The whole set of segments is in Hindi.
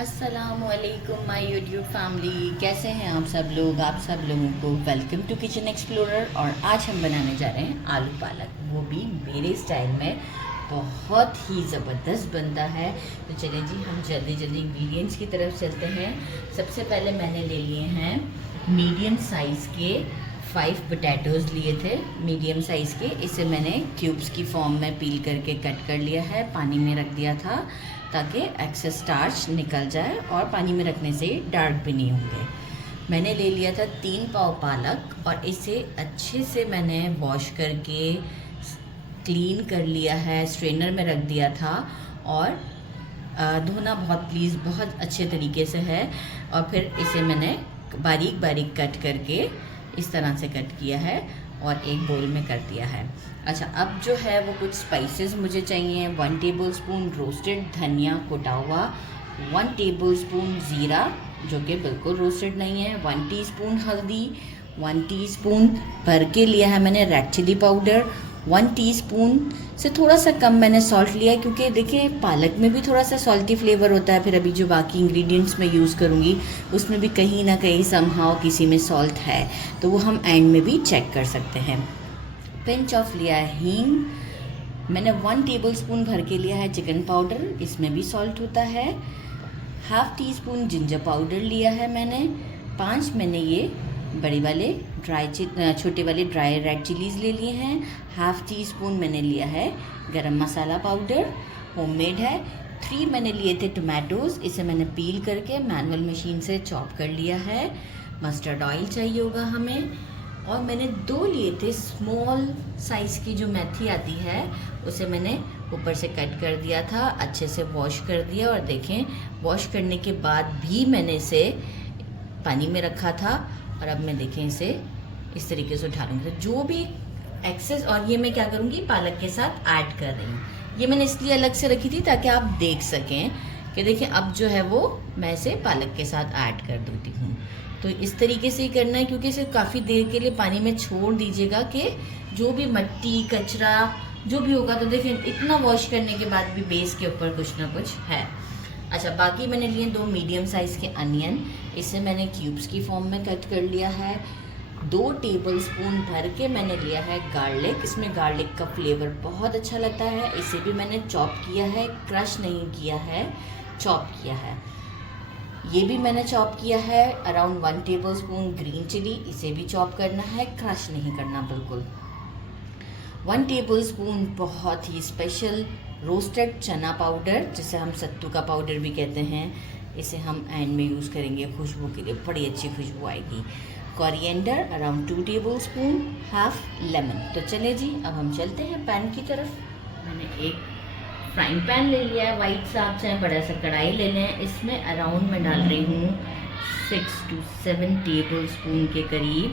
अस्सलामुअलैकुम माय यूट्यूब फैमिली, कैसे हैं आप सब लोग। आप सब लोगों को वेलकम टू किचन एक्सप्लोरर। और आज हम बनाने जा रहे हैं आलू पालक, वो भी मेरे स्टाइल में। बहुत ही ज़बरदस्त बनता है। तो चलिए जी, हम जल्दी जल्दी इंग्रेडिएंट्स की तरफ चलते हैं। सबसे पहले मैंने ले लिए हैं मीडियम साइज़ के 5 पोटैटोज़ लिए थे, मीडियम साइज़ के। इसे मैंने क्यूब्स की फॉर्म में पील करके कट कर लिया है, पानी में रख दिया था ताकि एक्सेस स्टार्च निकल जाए, और पानी में रखने से डार्क भी नहीं होंगे। मैंने ले लिया था 3 पाव पालक, और इसे अच्छे से मैंने वॉश करके क्लीन कर लिया है, स्ट्रेनर में रख दिया था। और धोना बहुत अच्छे तरीके से है। और फिर इसे मैंने बारीक बारीक कट करके इस तरह से कट किया है और एक बोल में कर दिया है। अच्छा, अब जो है वो कुछ स्पाइसेस मुझे चाहिए। 1 टेबलस्पून रोस्टेड धनिया कुटा हुआ, 1 टेबलस्पून ज़ीरा जो कि बिल्कुल रोस्टेड नहीं है, 1 टीस्पून हल्दी, 1 टीस्पून भर के लिया है मैंने रेड चिली पाउडर, 1 टीस्पून से थोड़ा सा कम मैंने सॉल्ट लिया है, क्योंकि देखिए पालक में भी थोड़ा सा सॉल्टी फ्लेवर होता है। फिर अभी जो बाकी इंग्रेडिएंट्स मैं यूज़ करूँगी उसमें भी कहीं ना कहीं समहाउ किसी में सॉल्ट है, तो वो हम एंड में भी चेक कर सकते हैं। पिंच ऑफ लिया है हींग। मैंने 1 टेबलस्पून भर के लिया है चिकन पाउडर, इसमें भी सॉल्ट होता है। हाफ़ टी-स्पून जिंजर पाउडर लिया है मैंने। 5 मैंने ये बड़ी वाले छोटे वाले ड्राई रेड चिलीज़ ले लिए हैं। हाफ़ टी-स्पून मैंने लिया है गरम मसाला पाउडर, होममेड है। 3 मैंने लिए थे टोमेटोज़, इसे मैंने पील करके मैनुअल मशीन से चॉप कर लिया है। मस्टर्ड ऑयल चाहिए होगा हमें। और मैंने 2 लिए थे स्मॉल साइज़ की जो मेथी आती है, उसे मैंने ऊपर से कट कर दिया था, अच्छे से वॉश कर दिया। और देखें, वॉश करने के बाद भी मैंने इसे पानी में रखा था, और अब मैं देखें इसे इस तरीके से उठा लूँगी। तो जो भी एक्सेस, और ये मैं क्या करूँगी पालक के साथ ऐड कर रही हूँ। ये मैंने इसलिए अलग से रखी थी ताकि आप देख सकें कि देखिए अब जो है वो मैं इसे पालक के साथ ऐड कर देती हूँ। तो इस तरीके से ही करना है, क्योंकि इसे काफ़ी देर के लिए पानी में छोड़ दीजिएगा कि जो भी मिट्टी कचरा जो भी होगा, तो देखिए इतना वॉश करने के बाद भी बेस के ऊपर कुछ ना कुछ है। अच्छा, बाकी मैंने लिए 2 मीडियम साइज़ के अनियन, इसे मैंने क्यूब्स की फॉर्म में कट कर लिया है। 2 टेबलस्पून भर के मैंने लिया है गार्लिक, इसमें गार्लिक का फ्लेवर बहुत अच्छा लगता है। इसे भी मैंने चॉप किया है, क्रश नहीं किया है, चॉप किया है। ये भी मैंने चॉप किया है। अराउंड 1 टेबलस्पून ग्रीन चिली, इसे भी चॉप करना है, क्रश नहीं करना बिल्कुल। 1 टेबलस्पून बहुत ही स्पेशल रोस्टेड चना पाउडर, जिसे हम सत्तू का पाउडर भी कहते हैं, इसे हम एंड में यूज़ करेंगे खुशबू के लिए, बड़ी अच्छी खुशबू आएगी। Coriander around 2 tablespoon, half lemon. तो चले जी, अब हम चलते हैं पैन की तरफ। मैंने एक फ्राइंग पैन ले लिया है वाइट सा, आप चाहे बड़ा सा कढ़ाई ले लें। इसमें अराउंड मैं डाल रही हूँ 6 to 7 टेबलस्पून के करीब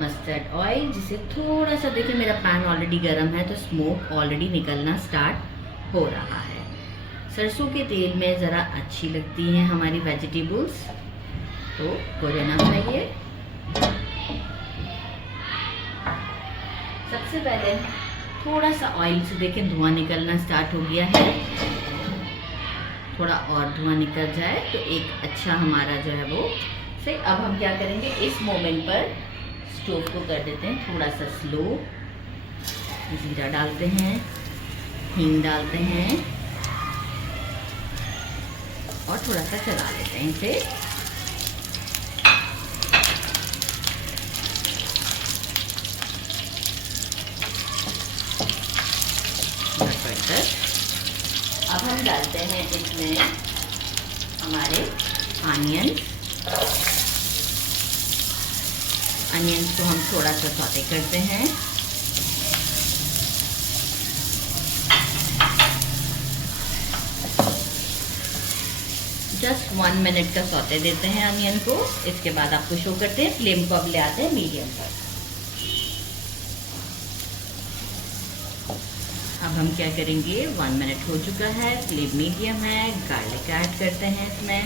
मस्टर्ड ऑयल, जिसे थोड़ा सा, देखिए मेरा पैन ऑलरेडी गर्म है तो स्मोक ऑलरेडी निकलना स्टार्ट हो रहा है। सरसों के तेल में ज़रा अच्छी लगती हैं हमारी वेजिटेबल्स, तो हो जाना चाहिए। सबसे पहले थोड़ा सा ऑयल से देखें धुआं निकलना स्टार्ट हो गया है, थोड़ा और धुआं निकल जाए तो एक अच्छा हमारा जो है वो से। अब हम क्या करेंगे, इस मोमेंट पर स्टोव को कर देते हैं थोड़ा सा स्लो। जीरा डालते हैं, हींग डालते हैं, और थोड़ा सा चला लेते हैं इसे। अब हम डालते हैं इसमें हमारे अनियंस को हम थोड़ा सा सौते करते हैं। जस्ट 1 मिनट का सौते देते हैं अनियन को। इसके बाद आपको शो करते हैं, फ्लेम को अब ले आते हैं मीडियम पर। अब हम क्या करेंगे, 1 मिनट हो चुका है, फ्लेम मीडियम है। गार्लिक ऐड करते हैं इसमें,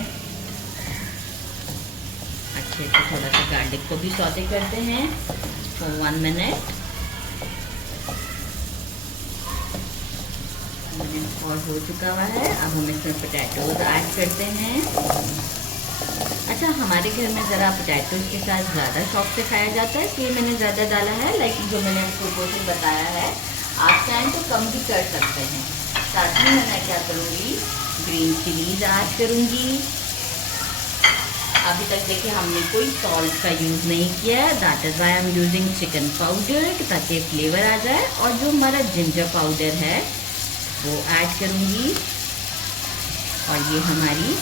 अच्छे से थोड़ा सा गार्लिक को भी सौते करते हैं फॉर 1 मिनट। मिनट और हो चुका हुआ है। अब हम इसमें पोटैटोज ऐड करते हैं। अच्छा, हमारे घर में ज़रा पोटैटोज के साथ ज़्यादा शौक से खाया जाता है, इसलिए मैंने ज़्यादा डाला है। लाइक जो मैंने आपको प्रोपोर्शन बताया है, आप चाहें तो कम भी कर सकते हैं। साथ ही मैं क्या करूँगी, ग्रीन चिलीज ऐड करूँगी। अभी तक देखिए हमने कोई सॉल्ट का यूज़ नहीं किया है, that is why I am using chicken powder, ताकि फ्लेवर आ जाए। और जो हमारा जिंजर पाउडर है वो ऐड करूँगी, और ये हमारी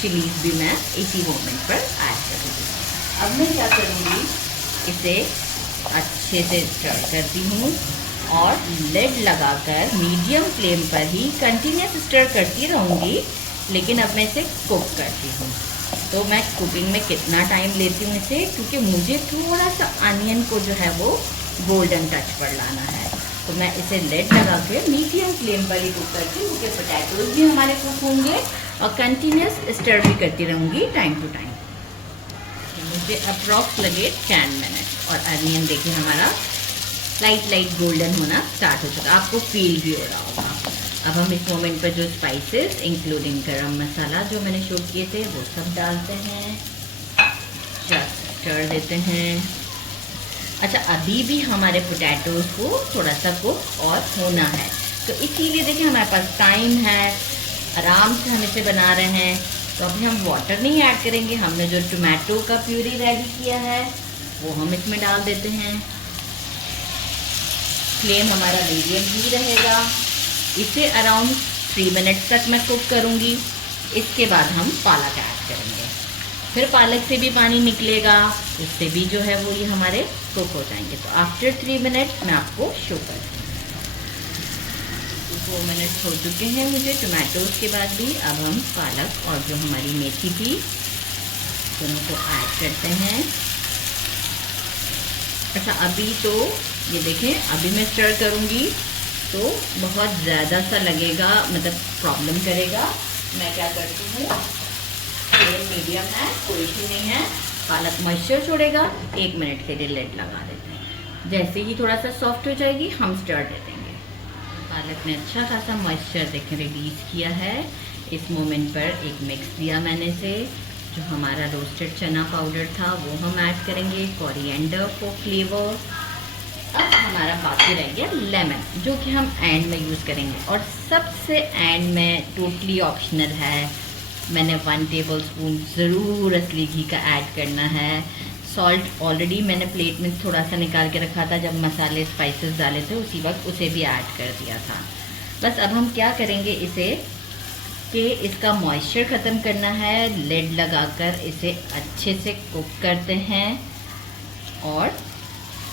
चिलीज भी मैं इसी मोमेंट पर ऐड करूँगी। अब मैं क्या करूँगी, इसे अच्छे से स्टर करती हूँ और लिड लगाकर मीडियम फ्लेम पर ही कंटिन्यूस स्टर करती रहूँगी। लेकिन अब मैं इसे कुक करती हूँ। तो मैं कुकिंग में कितना टाइम लेती हूँ इसे, क्योंकि मुझे थोड़ा सा अनियन को जो है वो गोल्डन टच पर लाना है। तो मैं इसे लिड लगा के मीडियम फ्लेम पर ही कुक करती हूँ, क्योंकि पोटैटोज भी हमारे कुक होंगे और कंटिन्यूस स्टर भी करती रहूँगी टाइम टू टाइम। मुझे अप्रॉक्स लगे 10 मिनट। और अनियन देखिए हमारा लाइट गोल्डन होना स्टार्ट हो चुका, आपको फील भी हो रहा होगा। अब हम इस मोमेंट पर जो स्पाइसेस इंक्लूडिंग गरम मसाला जो मैंने शो किए थे वो सब डालते हैं, जस्ट स्टर देते हैं। अच्छा, अभी भी हमारे पोटैटोज को थोड़ा सा कुक और होना है, तो इसीलिए देखिए हमारे पास टाइम है, आराम से हम इसे बना रहे हैं। तो अभी हम वाटर नहीं ऐड करेंगे, हमने जो टोमेटो का प्यूरी रेडी किया है वो हम इसमें डाल देते हैं। फ्लेम हमारा मीडियम ही रहेगा। इसे अराउंड 3 मिनट्स तक मैं कुक करूँगी। इसके बाद हम पालक ऐड करेंगे, फिर पालक से भी पानी निकलेगा, उससे भी जो है वो ये हमारे कुक हो जाएंगे। तो आफ्टर 3 मिनट मैं आपको शो करती हूँ। 4 मिनट्स हो चुके हैं मुझे टोमेटोज के बाद भी। अब हम पालक और जो हमारी मेथी थी दोनों को ऐड करते हैं। अच्छा, अभी तो ये देखें, अभी मैं स्टर करूँगी तो बहुत ज़्यादा सा लगेगा, मतलब प्रॉब्लम करेगा। मैं क्या करती हूँ, फ्लेम मीडियम है, कोई इशू नहीं है। पालक मॉइस्चर छोड़ेगा, 1 मिनट के लिए लिड लगा देते हैं। जैसे ही थोड़ा सा सॉफ्ट हो जाएगी हम स्टर दे देंगे। पालक ने अच्छा खासा मॉइस्चर देखें रिलीज़ किया है। इस मोमेंट पर एक मिक्स दिया मैंने से, जो हमारा रोस्टेड चना पाउडर था वो हम ऐड करेंगे, कोरिएंडर फॉर फ्लेवर। अब हमारा बाकी रह गया लेमन, जो कि हम एंड में यूज़ करेंगे। और सबसे एंड में टोटली ऑप्शनल है, मैंने 1 टेबलस्पून ज़रूर असली घी का ऐड करना है। सॉल्ट ऑलरेडी मैंने प्लेट में थोड़ा सा निकाल के रखा था, जब मसाले स्पाइसेस डाले थे उसी वक्त उसे भी ऐड कर दिया था। बस अब हम क्या करेंगे इसे, कि इसका मॉइस्चर ख़त्म करना है। लिड लगाकर इसे अच्छे से कुक करते हैं और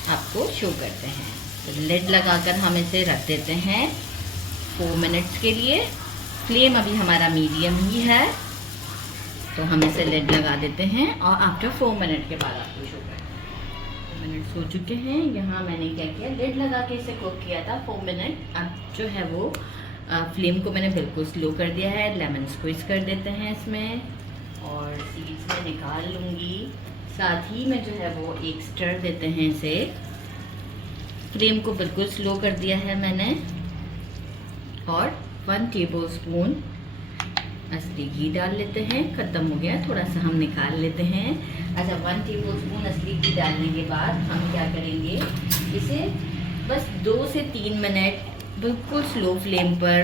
आपको शो करते हैं। तो लिड लगाकर हम इसे रख देते हैं 4 मिनट्स के लिए। फ्लेम अभी हमारा मीडियम ही है, तो हम इसे लिड लगा देते हैं और आफ्टर 4 मिनट के बाद आपको शो करते हैं। 4 मिनट्स हो चुके हैं। यहाँ मैंने क्या किया, लिड लगा के इसे कुक किया था 4 मिनट। अब जो है वो फ्लेम को मैंने बिल्कुल स्लो कर दिया है। लेमन स्क्वीज कर देते हैं इसमें और सीड्स में निकाल लूँगी। साथ ही में जो है वो एक स्टर देते हैं इसे। फ्लेम को बिल्कुल स्लो कर दिया है मैंने और 1 टेबलस्पून असली घी डाल लेते हैं। ख़त्म हो गया, थोड़ा सा हम निकाल लेते हैं। अच्छा, 1 टेबलस्पून असली घी डालने के बाद हम क्या करेंगे, इसे बस 2 से 3 मिनट बिल्कुल स्लो फ्लेम पर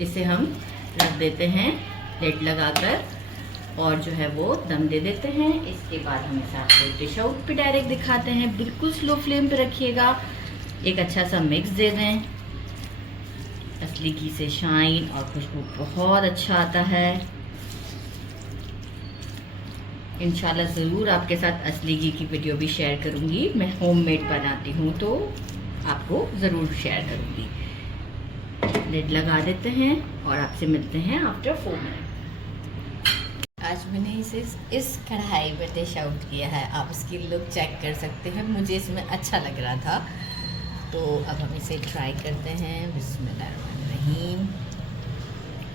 इसे हम रख देते हैं लिड लगाकर और जो है वो दम दे देते हैं। इसके बाद हम इसे आपको डिश आउट पे डायरेक्ट दिखाते हैं। बिल्कुल स्लो फ्लेम पे रखिएगा, एक अच्छा सा मिक्स दे दें। असली घी से शाइन और खुशबू बहुत अच्छा आता है। इंशाल्लाह ज़रूर आपके साथ असली घी की वीडियो भी शेयर करूँगी। मैं होममेड बनाती हूँ तो आपको ज़रूर शेयर करूँगी। लिड लगा देते हैं और आपसे मिलते हैं आफ्टर 4 मिनट। आज मैंने इसे इस कढ़ाई में डिश आउट किया है, आप इसकी लुक चेक कर सकते हैं। मुझे इसमें अच्छा लग रहा था, तो अब हम इसे ट्राई करते हैं। बिस्मिल्लाहिर्रहमानिर्रहीम।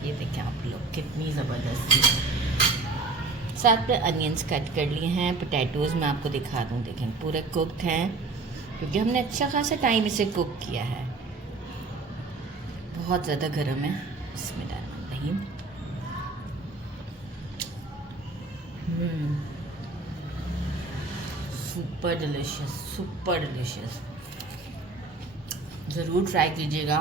ये देखें आप लोग, कितनी ज़बरदस्त। साथ पे अनियंस कट कर लिए हैं। पोटैटोज़ मैं आपको दिखा दूँ, देखें पूरे कुकड हैं, क्योंकि हमने अच्छा खासा टाइम इसे कुक किया है। बहुत ज़्यादा गर्म है। बिस्मिल्लाहिर्रहमानिर्रहीम। Super delicious, super delicious. ज़रूर ट्राई कीजिएगा।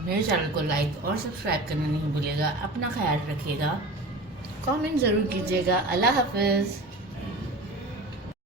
मेरे चैनल को लाइक और सब्सक्राइब करना नहीं भूलिएगा। अपना ख्याल रखिएगा। कमेंट ज़रूर कीजिएगा। अल्लाह हाफ़िज़।